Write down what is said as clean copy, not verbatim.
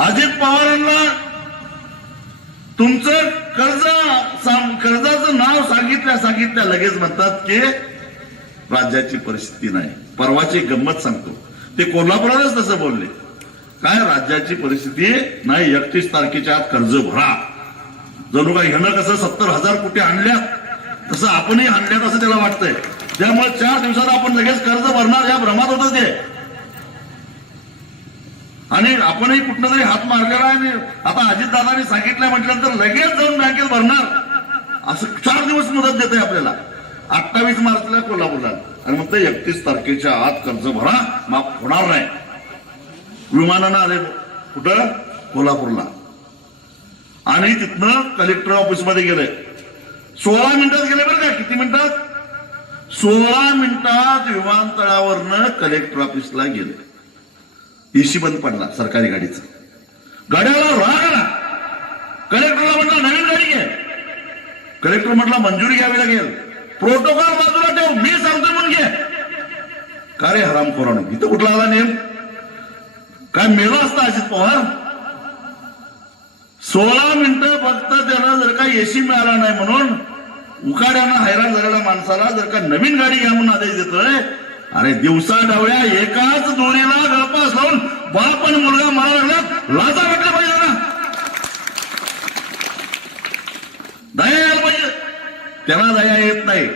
अजित पवारांना तुमचं कर्जाचं नाव सांगितल्या लगेच म्हणतात की राज्याची परिस्थिती नाही. परवाची गंमत सांगतो, ते कोल्हापुरातच तसं बोलले, काय राज्याची परिस्थिती नाही, 31 तारखेच्या आत कर्ज भरा. जणू काय ह्यानं कसं 70,000 कोटी आणल्यात तसं आपणही आणल्यात असं त्याला वाटतंय. त्यामुळे 4 दिवसात आपण लगेच कर्ज भरणार या भ्रमात होतं ते. आणि आपणही कुठनं तरी हात मारलेला आहे. आता अजितदादांनी सांगितलं म्हटल्यानंतर लगेच जाऊन बँकेत भरणार असं 4 दिवस मुदत देते आपल्याला. 28 मार्चला कोल्हापूरला आणि मग ते 31 तारखेच्या आत कर्ज भरा, माफ होणार नाही. विमानानं आले कुठं? कोल्हापूरला. आणि तिथनं कलेक्टर ऑफिस मध्ये गेले. 16 मिनिटात गेले बरं का. किती मिनिटात? 16 मिनिटात विमानतळावरनं कलेक्टर ऑफिसला गेले. एसी बंद पडला सरकारी गाडीचा. गाड्याला राग आला. कलेक्टरला म्हटलं नवीन गाडी घे. कलेक्टर म्हटलं मंजुरी घ्यावी लागेल. प्रोटोकॉल बाजूला ठेव, मी सांगतो म्हणून घे. का रे हरामखोरानं, इथं कुठला आला नेम? काय मेलो असता अजित पवार? 16 मिनिटं फक्त त्याला जर का एसी मिळाला नाही म्हणून उकाड्यानं हैराण झालेल्या माणसाला जर का नवीन गाडी घ्या म्हणून आदेश देतोय. अरे दिवसा डावळ्या एकाच दोरीला गळपास लावून बाप आणि मुलगा मारा लागल्यात. लाजा वाटल्या पाहिजे ना, दया यायला पाहिजे. त्याला दया येत नाही.